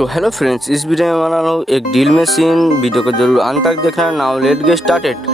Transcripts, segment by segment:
तो hello friends, इस video में बना रहा हूँ एक ड्रिल मशीन। वीडियो को जरूर अंत तक देखना। Now let get started.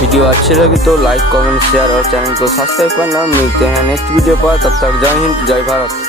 Video अच्छी लगी तो लाइक, कमेंट, शेयर और चैनल को सब्सक्राइब करना। मिलते हैं नेक्स्ट वीडियो पर। तब तक जय हिंद, जय भारत।